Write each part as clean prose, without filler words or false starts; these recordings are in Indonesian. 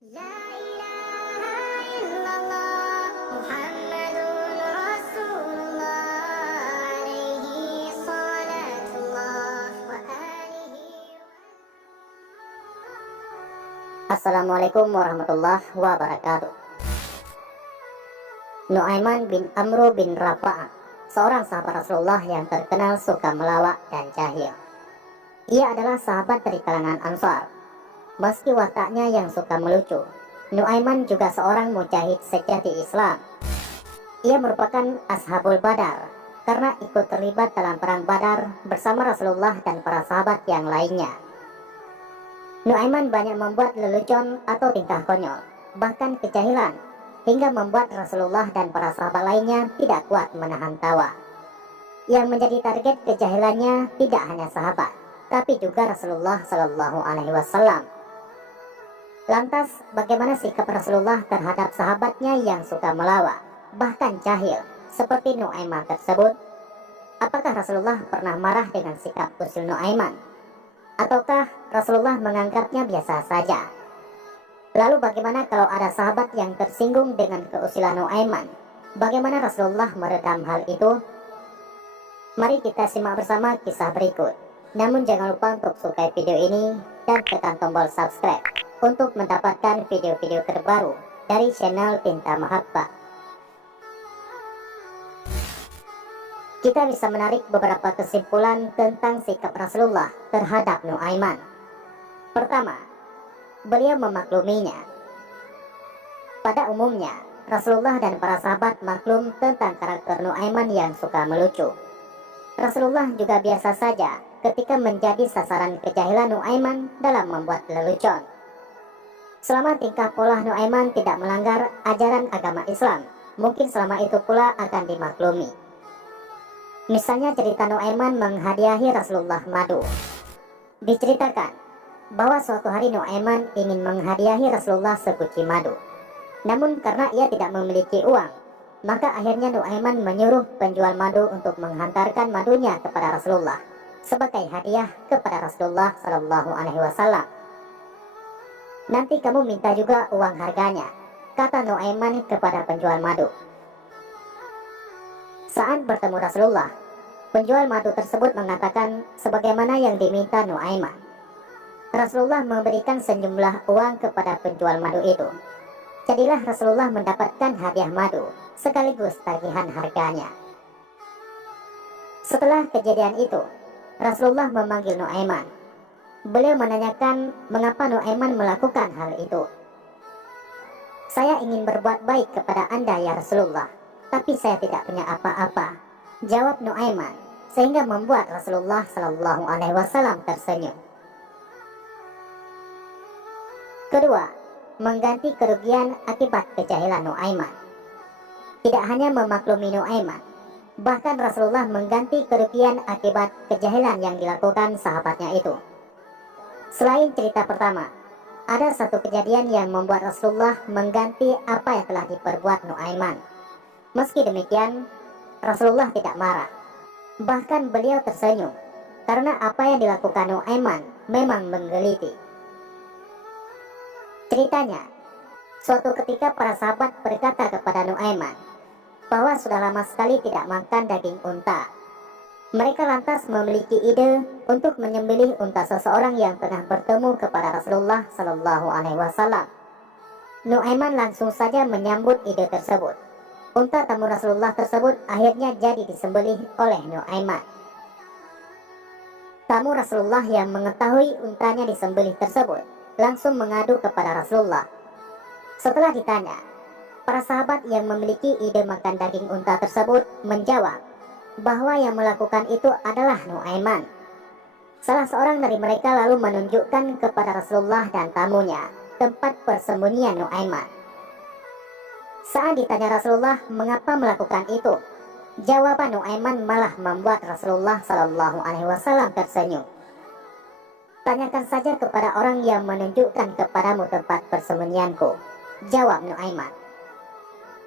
La ilaha illallah Muhammadun Rasulullah alaihi salatullah wa alihi. Assalamualaikum warahmatullahi wabarakatuh. Nu'aiman bin Amru bin Rafa'ah, seorang sahabat Rasulullah yang terkenal suka melawak dan jahil. Ia adalah sahabat dari kalangan Ansar. Meski wataknya yang suka melucu, Nu'aiman juga seorang mujahid sejati Islam. Ia merupakan Ashabul Badar karena ikut terlibat dalam perang Badar bersama Rasulullah dan para sahabat yang lainnya. Nu'aiman banyak membuat lelucon atau tingkah konyol, bahkan kejahilan, hingga membuat Rasulullah dan para sahabat lainnya tidak kuat menahan tawa. Yang menjadi target kejahilannya tidak hanya sahabat, tapi juga Rasulullah Shallallahu Alaihi Wasallam. Lantas, bagaimana sikap Rasulullah terhadap sahabatnya yang suka melawak, bahkan jahil, seperti Nu'aiman tersebut? Apakah Rasulullah pernah marah dengan sikap usil Nu'aiman? Ataukah Rasulullah menganggapnya biasa saja? Lalu bagaimana kalau ada sahabat yang tersinggung dengan keusilan Nu'aiman? Bagaimana Rasulullah meredam hal itu? Mari kita simak bersama kisah berikut. Namun jangan lupa untuk sukai video ini dan tekan tombol subscribe untuk mendapatkan video-video terbaru dari channel Tinta Mahabbah. Kita bisa menarik beberapa kesimpulan tentang sikap Rasulullah terhadap Nu'aiman. Pertama, beliau memakluminya. Pada umumnya, Rasulullah dan para sahabat maklum tentang karakter Nu'aiman yang suka melucu. Rasulullah juga biasa saja ketika menjadi sasaran kejahilan Nu'aiman dalam membuat lelucon. Selama tingkah pola Nu'aiman tidak melanggar ajaran agama Islam, mungkin selama itu pula akan dimaklumi. Misalnya cerita Nu'aiman menghadiahi Rasulullah madu. Diceritakan bahwa suatu hari Nu'aiman ingin menghadiahi Rasulullah seguci madu. Namun karena ia tidak memiliki uang, maka akhirnya Nu'aiman menyuruh penjual madu untuk menghantarkan madunya kepada Rasulullah sebagai hadiah kepada Rasulullah Shallallahu Alaihi Wasallam. Nanti kamu minta juga uang harganya, kata Nu'aiman kepada penjual madu. Saat bertemu Rasulullah, penjual madu tersebut mengatakan sebagaimana yang diminta Nu'aiman. Rasulullah memberikan sejumlah uang kepada penjual madu itu. Jadilah Rasulullah mendapatkan hadiah madu sekaligus tagihan harganya. Setelah kejadian itu, Rasulullah memanggil Nu'aiman. Beliau menanyakan mengapa Nu'aiman melakukan hal itu. Saya ingin berbuat baik kepada Anda ya Rasulullah, tapi saya tidak punya apa-apa, jawab Nu'aiman, sehingga membuat Rasulullah Shallallahu Alaihi Wasallam tersenyum. Kedua, mengganti kerugian akibat kejahilan Nu'aiman. Tidak hanya memaklumi Nu'aiman, bahkan Rasulullah mengganti kerugian akibat kejahilan yang dilakukan sahabatnya itu. Selain cerita pertama, ada satu kejadian yang membuat Rasulullah mengganti apa yang telah diperbuat Nu'aiman. Meski demikian, Rasulullah tidak marah. Bahkan beliau tersenyum, karena apa yang dilakukan Nu'aiman memang menggelitik. Ceritanya, suatu ketika para sahabat berkata kepada Nu'aiman bahwa sudah lama sekali tidak makan daging unta. Mereka lantas memiliki ide untuk menyembelih unta seseorang yang tengah bertemu kepada Rasulullah Shallallahu Alaihi Wasallam. Nu'aiman langsung saja menyambut ide tersebut. Unta tamu Rasulullah tersebut akhirnya jadi disembelih oleh Nu'aiman. Tamu Rasulullah yang mengetahui untanya disembelih tersebut langsung mengadu kepada Rasulullah. Setelah ditanya, para sahabat yang memiliki ide makan daging unta tersebut menjawab bahwa yang melakukan itu adalah Nu'aiman. Salah seorang dari mereka lalu menunjukkan kepada Rasulullah dan tamunya tempat persembunyian Nu'aiman. Saat ditanya Rasulullah mengapa melakukan itu, jawaban Nu'aiman malah membuat Rasulullah Shallallahu Alaihi Wasallam tersenyum. Tanyakan saja kepada orang yang menunjukkan kepadamu tempat persembunyianku, jawab Nu'aiman.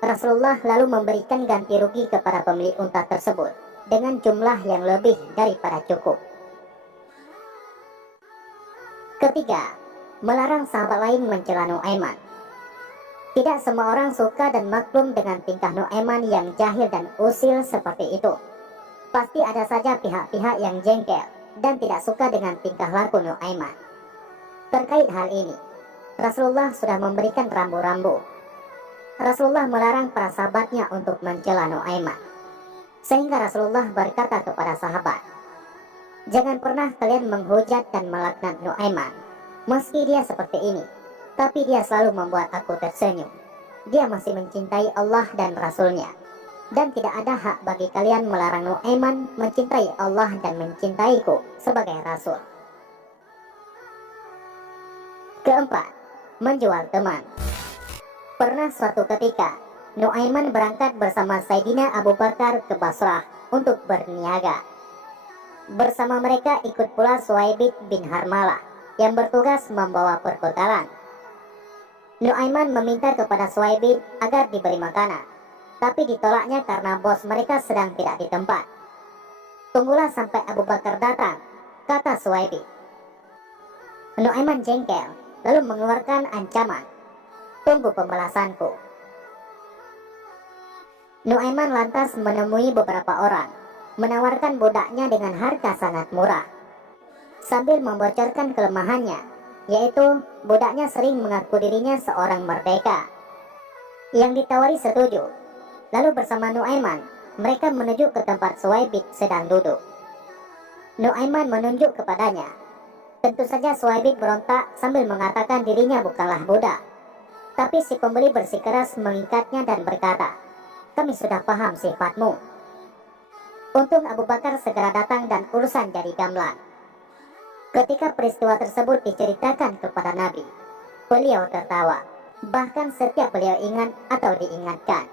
Rasulullah lalu memberikan ganti rugi kepada pemilik unta tersebut dengan jumlah yang lebih daripada cukup. Ketiga, melarang sahabat lain mencela Nuaiman. Tidak semua orang suka dan maklum dengan tingkah Nuaiman yang jahil dan usil seperti itu. Pasti ada saja pihak-pihak yang jengkel dan tidak suka dengan tingkah laku Nuaiman. Terkait hal ini, Rasulullah sudah memberikan rambu-rambu. Rasulullah melarang para sahabatnya untuk mencela Nuaiman. Sehingga Rasulullah berkata kepada sahabat, "Jangan pernah kalian menghujat dan melaknat Nuaiman. Meski dia seperti ini, tapi dia selalu membuat aku tersenyum. Dia masih mencintai Allah dan Rasulnya. Dan tidak ada hak bagi kalian melarang Nuaiman mencintai Allah dan mencintaiku sebagai Rasul." Keempat, menjual teman. Pernah suatu ketika, Nuaiman berangkat bersama Sayyidina Abu Bakar ke Basrah untuk berniaga. Bersama mereka ikut pula Suhaibit bin Harmalah yang bertugas membawa perbekalan. Nuaiman meminta kepada Suhaibit agar diberi makanan, tapi ditolaknya karena bos mereka sedang tidak di tempat. "Tunggulah sampai Abu Bakar datang," kata Suhaibit. Nuaiman jengkel, lalu mengeluarkan ancaman, "Tunggu pembalasanku." Nuaiman lantas menemui beberapa orang, menawarkan budaknya dengan harga sangat murah, sambil membocorkan kelemahannya, yaitu budaknya sering mengaku dirinya seorang merdeka. Yang ditawari setuju. Lalu bersama Nuaiman, mereka menuju ke tempat Suhaibit sedang duduk. Nuaiman menunjuk kepadanya. Tentu saja Suhaibit berontak sambil mengatakan dirinya bukanlah budak. Tapi si pembeli bersikeras mengikatnya dan berkata, "Kami sudah paham sifatmu." Untung Abu Bakar segera datang dan urusan jadi gamblang. Ketika peristiwa tersebut diceritakan kepada Nabi, beliau tertawa, bahkan setiap beliau ingat atau diingatkan.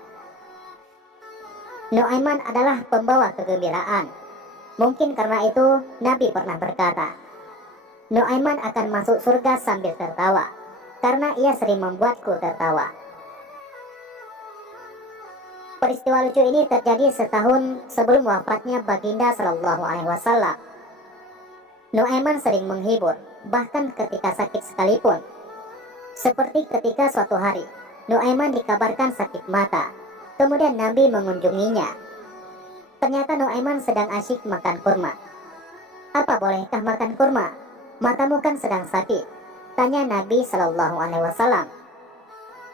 Nuaiman adalah pembawa kegembiraan. Mungkin karena itu Nabi pernah berkata, "Nuaiman akan masuk surga sambil tertawa, karena ia sering membuatku tertawa." Peristiwa lucu ini terjadi setahun sebelum wafatnya Baginda Shallallahu Alaihi Wasallam. Nuaiman sering menghibur, bahkan ketika sakit sekalipun. Seperti ketika suatu hari, Nuaiman dikabarkan sakit mata. Kemudian Nabi mengunjunginya. Ternyata Nuaiman sedang asyik makan kurma. "Apa bolehkah makan kurma? Matamu kan sedang sakit," tanya Nabi Shallallahu Alaihi Wasallam.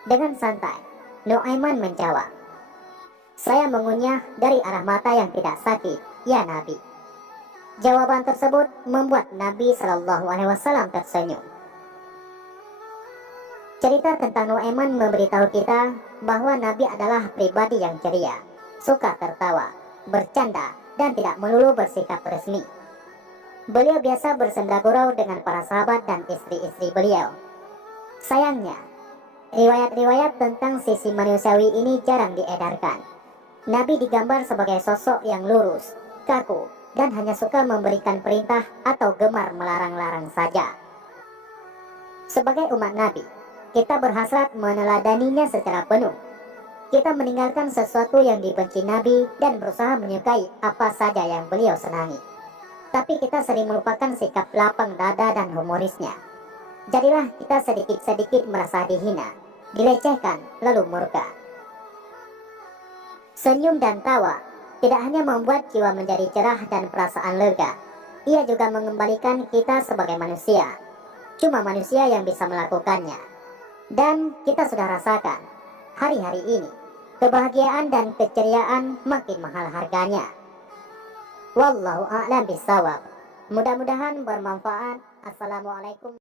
Dengan santai, Nuaiman menjawab, "Saya mengunyah dari arah mata yang tidak sakit, ya Nabi." Jawaban tersebut membuat Nabi Shallallahu Alaihi Wasallam tersenyum. Cerita tentang Nuaiman memberitahu kita bahwa Nabi adalah pribadi yang ceria, suka tertawa, bercanda, dan tidak melulu bersikap resmi. Beliau biasa bersenda gurau dengan para sahabat dan istri-istri beliau. Sayangnya, riwayat-riwayat tentang sisi manusiawi ini jarang diedarkan. Nabi digambar sebagai sosok yang lurus, kaku, dan hanya suka memberikan perintah atau gemar melarang-larang saja. Sebagai umat Nabi, kita berhasrat meneladaninya secara penuh. Kita meninggalkan sesuatu yang dibenci Nabi dan berusaha menyukai apa saja yang beliau senangi. Tapi kita sering melupakan sikap lapang dada dan humorisnya. Jadilah kita sedikit-sedikit merasa dihina, dilecehkan, lalu murka. Senyum dan tawa tidak hanya membuat jiwa menjadi cerah dan perasaan lega, ia juga mengembalikan kita sebagai manusia. Cuma manusia yang bisa melakukannya. Dan kita sudah rasakan, hari-hari ini, kebahagiaan dan keceriaan makin mahal harganya. Wallahu a'lam bishawab. Mudah-mudahan bermanfaat. Assalamualaikum.